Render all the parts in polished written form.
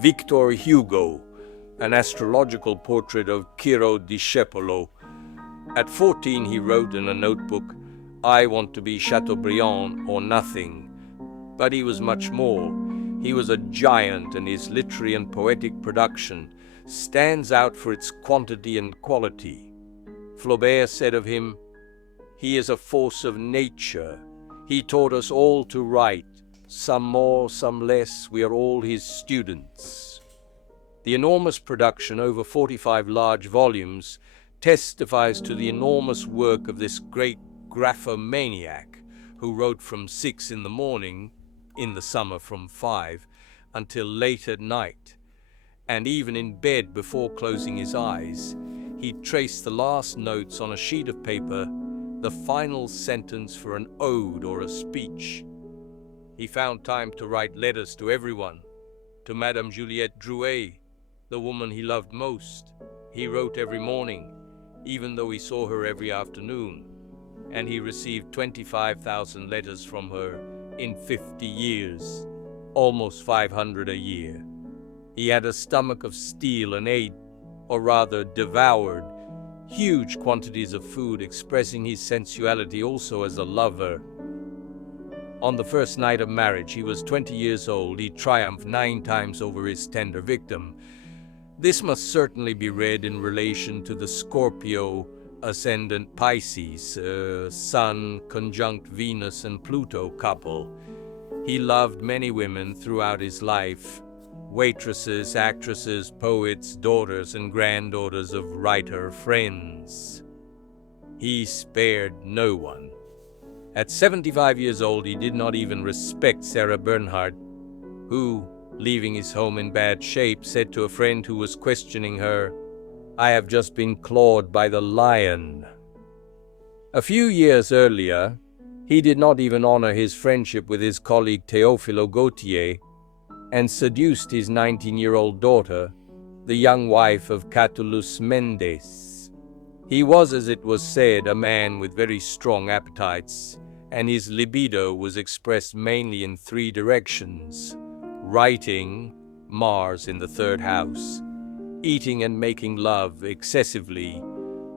Victor Hugo, an astrological portrait of Ciro Discepolo. At 14 he wrote in a notebook, "I want to be Chateaubriand or nothing." But he was much more. He was a giant, and his literary and poetic production stands out for its quantity and quality. Flaubert said of him, "He is a force of nature. He taught us all to write, some more, some less, we are all his students." The enormous production, over 45 large volumes, testifies to the enormous work of this great graphomaniac who wrote from 6 in the morning, in the summer from 5, until late at night. And even in bed before closing his eyes, he traced the last notes on a sheet of paper, the final sentence for an ode or a speech. He found time to write letters to everyone. To Madame Juliette Drouet, the woman he loved most, he wrote every morning, even though he saw her every afternoon. And he received 25,000 letters from her in 50 years, almost 500 a year. He had a stomach of steel and ate, or rather devoured, huge quantities of food, expressing his sensuality also as a lover. On the first night of marriage, he was 20 years old. He triumphed 9 times over his tender victim. This must certainly be read in relation to the Scorpio ascendant Pisces, Sun conjunct Venus and Pluto couple. He loved many women throughout his life, waitresses, actresses, poets, daughters and granddaughters of writer friends. He spared no one. At 75 years old, he did not even respect Sarah Bernhardt, who, leaving his home in bad shape, said to a friend who was questioning her, "I have just been clawed by the lion." A few years earlier, he did not even honor his friendship with his colleague Théophile Gautier and seduced his 19-year-old daughter, the young wife of Catullus Mendes. He was, as it was said, a man with very strong appetites, and his libido was expressed mainly in 3 directions: writing, Mars in the 3rd house; eating and making love excessively,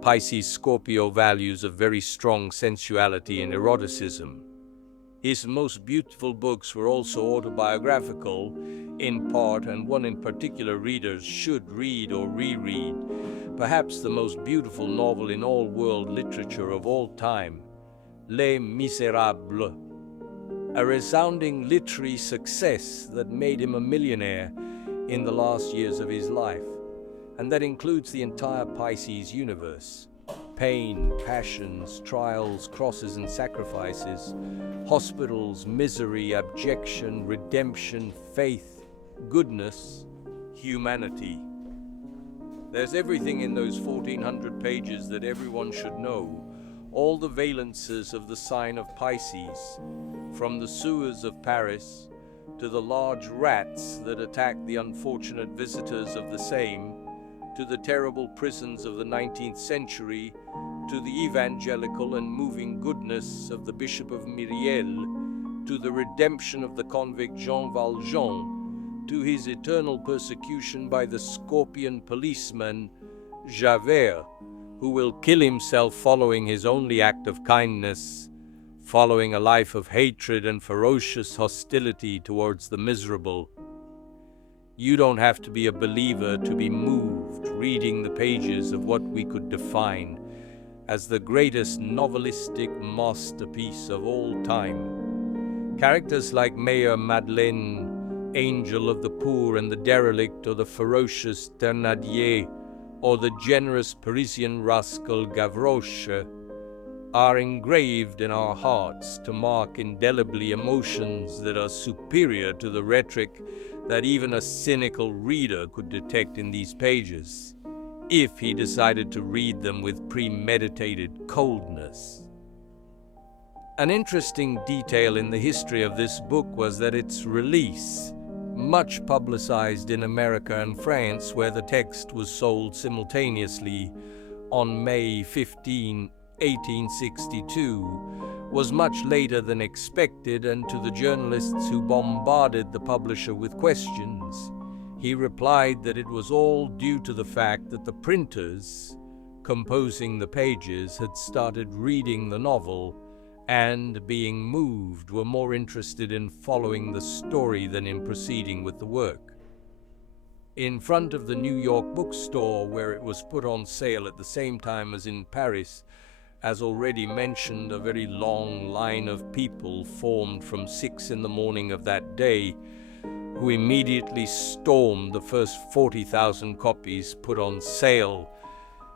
Pisces Scorpio values of very strong sensuality and eroticism. His most beautiful books were also autobiographical, in part, and one in particular readers should read or reread, perhaps the most beautiful novel in all world literature of all time, Les Misérables, a resounding literary success that made him a millionaire in the last years of his life, and that includes the entire Pisces universe: pain, passions, trials, crosses and sacrifices, hospitals, misery, abjection, redemption, faith, goodness, humanity. There's everything in those 1,400 pages that everyone should know, all the valences of the sign of Pisces, from the sewers of Paris to the large rats that attack the unfortunate visitors of the same, to the terrible prisons of the 19th century, to the evangelical and moving goodness of the Bishop of Myriel, to the redemption of the convict Jean Valjean, to his eternal persecution by the scorpion policeman Javert, who will kill himself following his only act of kindness, following a life of hatred and ferocious hostility towards the miserable. You don't have to be a believer to be moved reading the pages of what we could define as the greatest novelistic masterpiece of all time. Characters like Mayor Madeleine, Angel of the Poor and the Derelict, or the ferocious Thénardier, or the generous Parisian rascal Gavroche, are engraved in our hearts to mark indelibly emotions that are superior to the rhetoric that even a cynical reader could detect in these pages, if he decided to read them with premeditated coldness. An interesting detail in the history of this book was that its release, much publicized in America and France, where the text was sold simultaneously on May 15, 1862, was much later than expected, and to the journalists who bombarded the publisher with questions, He replied that it was all due to the fact that the printers composing the pages had started reading the novel and, being moved, were more interested in following the story than in proceeding with the work. In front of the New York bookstore, where it was put on sale at the same time as in Paris, as already mentioned, a very long line of people formed from 6 in the morning of that day, who immediately stormed the first 40,000 copies put on sale.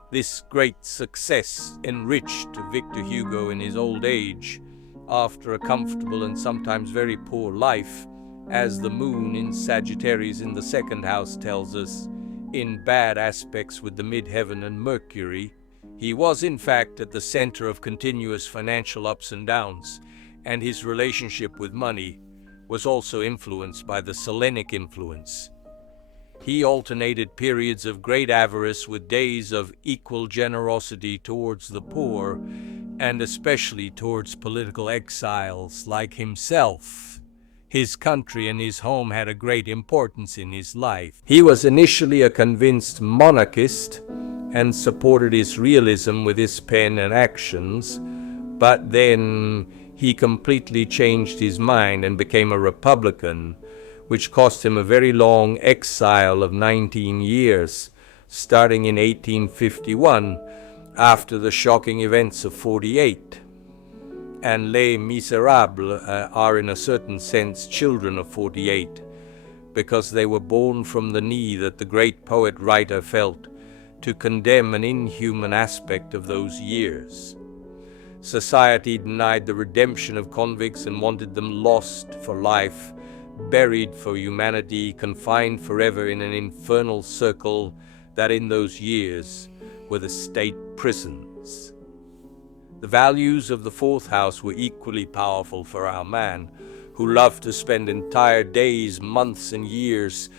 This great success enriched Victor Hugo in his old age, after a comfortable and sometimes very poor life, as the moon in Sagittarius in the second house tells us, in bad aspects with the midheaven and Mercury. He was in fact at the center of continuous financial ups and downs, and his relationship with money was also influenced by the Selenic influence. He alternated periods of great avarice with days of equal generosity towards the poor, and especially towards political exiles like himself. His country and his home had a great importance in his life. He was initially a convinced monarchist and supported his realism with his pen and actions, but then he completely changed his mind and became a Republican, which cost him a very long exile of 19 years, starting in 1851, after the shocking events of 48. And Les Miserables are in a certain sense children of 48, because they were born from the need that the great poet-writer felt to condemn an inhuman aspect of those years. Society denied the redemption of convicts and wanted them lost for life, buried for humanity, confined forever in an infernal circle that in those years were the state prisons. The values of the fourth house were equally powerful for our man, who loved to spend entire days, months, and years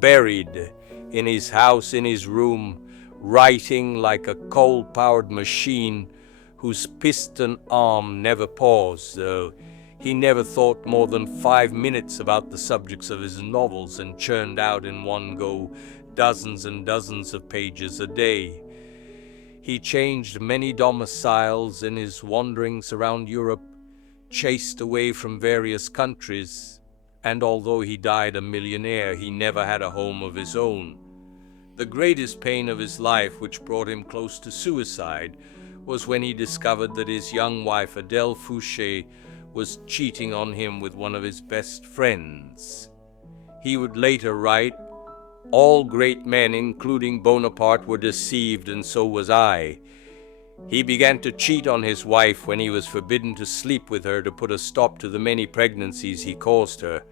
buried in his house, in his room, writing like a coal-powered machine whose piston arm never paused, though he never thought more than 5 minutes about the subjects of his novels and churned out in one go dozens and dozens of pages a day. He changed many domiciles in his wanderings around Europe, chased away from various countries, and although he died a millionaire, he never had a home of his own. The greatest pain of his life, which brought him close to suicide, was when he discovered that his young wife, Adele Fouché, was cheating on him with one of his best friends. He would later write, "All great men, including Bonaparte, were deceived, and so was I." He began to cheat on his wife when he was forbidden to sleep with her to put a stop to the many pregnancies he caused her.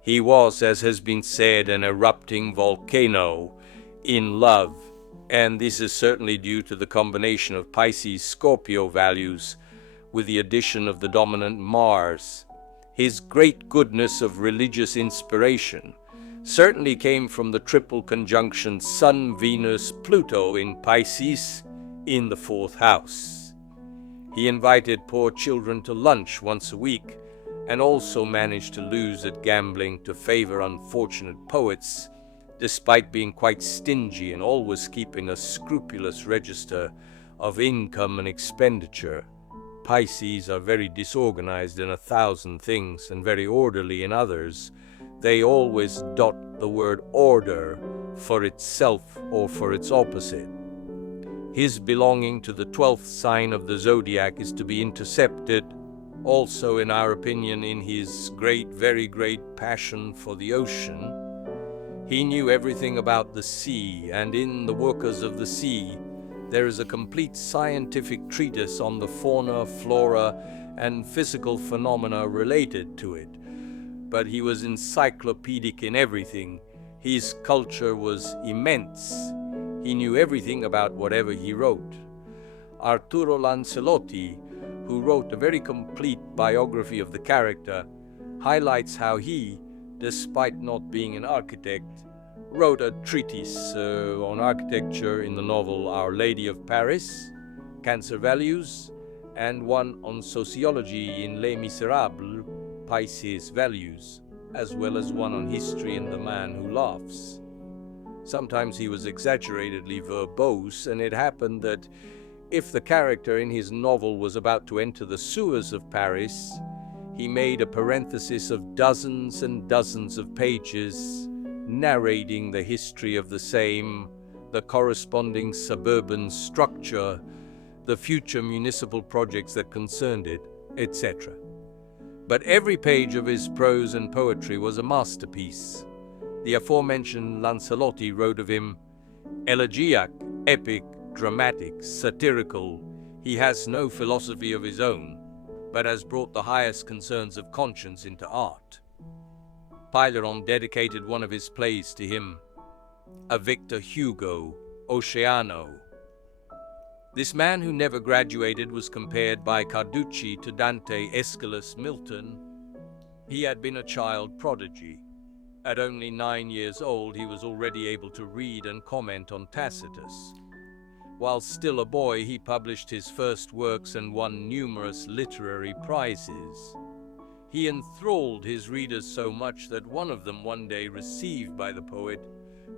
He was, as has been said, an erupting volcano in love, and this is certainly due to the combination of Pisces-Scorpio values with the addition of the dominant Mars. His great goodness of religious inspiration certainly came from the triple conjunction Sun, Venus, Pluto in Pisces in the fourth house. He invited poor children to lunch once a week, and also managed to lose at gambling to favor unfortunate poets, despite being quite stingy and always keeping a scrupulous register of income and expenditure. Pisces are very disorganized in 1,000 things and very orderly in others. They always dot the word order for itself or for its opposite. His belonging to the 12th sign of the zodiac is to be intercepted, also in our opinion, in his very great passion for the ocean. He knew everything about the sea, and in The Workers of the Sea, there is a complete scientific treatise on the fauna, flora, and physical phenomena related to it. But he was encyclopedic in everything. His culture was immense. He knew everything about whatever he wrote. Arturo Lancelotti, who wrote a very complete biography of the character, highlights how he, despite not being an architect, wrote a treatise on architecture in the novel Our Lady of Paris, Cancer Values, and one on sociology in Les Miserables, Pisces Values. as well as one on history and the man who laughs. Sometimes he was exaggeratedly verbose, and it happened that if the character in his novel was about to enter the sewers of Paris, he made a parenthesis of dozens and dozens of pages narrating the history of the same, the corresponding suburban structure, the future municipal projects that concerned it, etc. But every page of his prose and poetry was a masterpiece. The aforementioned Lancelotti wrote of him, elegiac, epic, dramatic, satirical. He has no philosophy of his own, but has brought the highest concerns of conscience into art. Peileron dedicated one of his plays to him, a Victor Hugo, Oceano. This man who never graduated was compared by Carducci to Dante, Aeschylus, Milton. He had been a child prodigy. At only 9 years old, he was already able to read and comment on Tacitus. While still a boy, he published his first works and won numerous literary prizes. He enthralled his readers so much that one of them one day received by the poet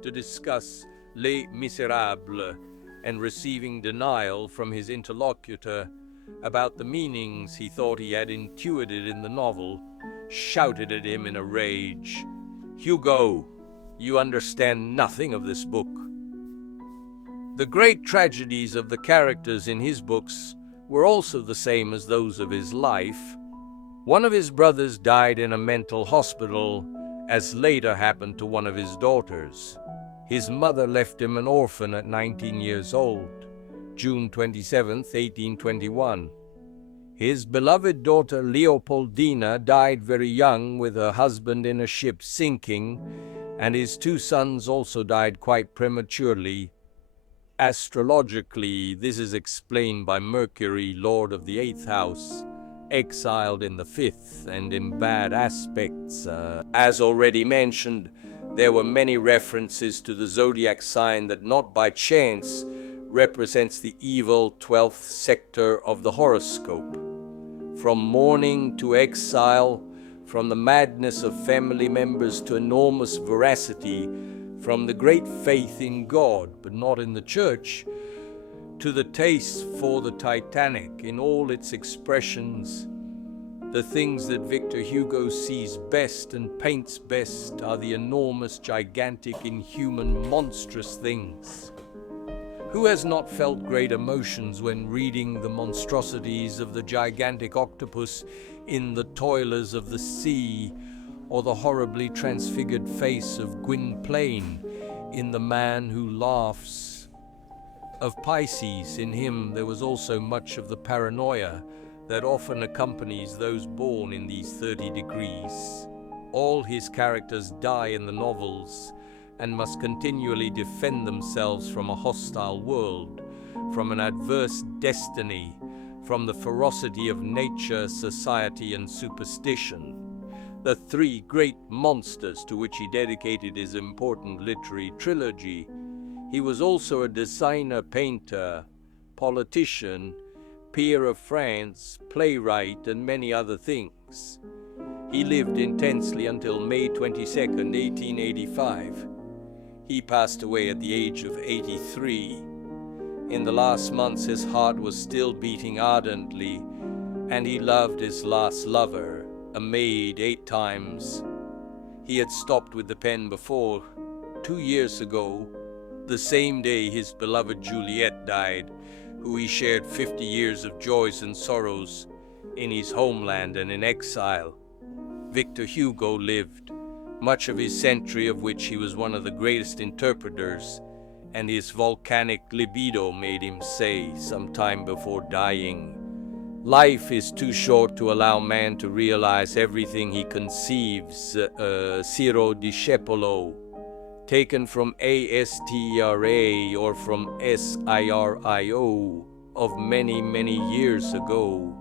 to discuss Les Miserables, and receiving denial from his interlocutor about the meanings he thought he had intuited in the novel, shouted at him in a rage, "Hugo, you understand nothing of this book." The great tragedies of the characters in his books were also the same as those of his life. One of his brothers died in a mental hospital, as later happened to one of his daughters. His mother left him an orphan at 19 years old, June 27, 1821. His beloved daughter Leopoldina died very young with her husband in a ship sinking, and his 2 sons also died quite prematurely. Astrologically, this is explained by Mercury, lord of the 8th house, exiled in the 5th and in bad aspects. As already mentioned, there were many references to the zodiac sign that not by chance represents the evil 12th sector of the horoscope. From mourning to exile, from the madness of family members to enormous veracity, from the great faith in God but not in the church, to the taste for the Titanic in all its expressions, the things that Victor Hugo sees best and paints best are the enormous, gigantic, inhuman, monstrous things. Who has not felt great emotions when reading the monstrosities of the gigantic octopus in The Toilers of the Sea, or the horribly transfigured face of Gwynplaine in The Man Who Laughs? Of Pisces, in him there was also much of the paranoia that often accompanies those born in these 30 degrees. All his characters die in the novels and must continually defend themselves from a hostile world, from an adverse destiny, from the ferocity of nature, society, and superstition. The 3 great monsters to which he dedicated his important literary trilogy. He was also a designer, painter, politician, peer of France, playwright, and many other things. He lived intensely until May 22, 1885. He passed away at the age of 83. In the last months his heart was still beating ardently, and he loved his last lover, a maid, 8 times. He had stopped with the pen before. 2 years ago, the same day his beloved Juliet died, who he shared 50 years of joys and sorrows in his homeland and in exile. Victor Hugo lived, much of his century of which he was one of the greatest interpreters, and his volcanic libido made him say, some time before dying, "Life is too short to allow man to realize everything he conceives." Ciro Discepolo, taken from ASTRA or from SIRIO of many, many years ago.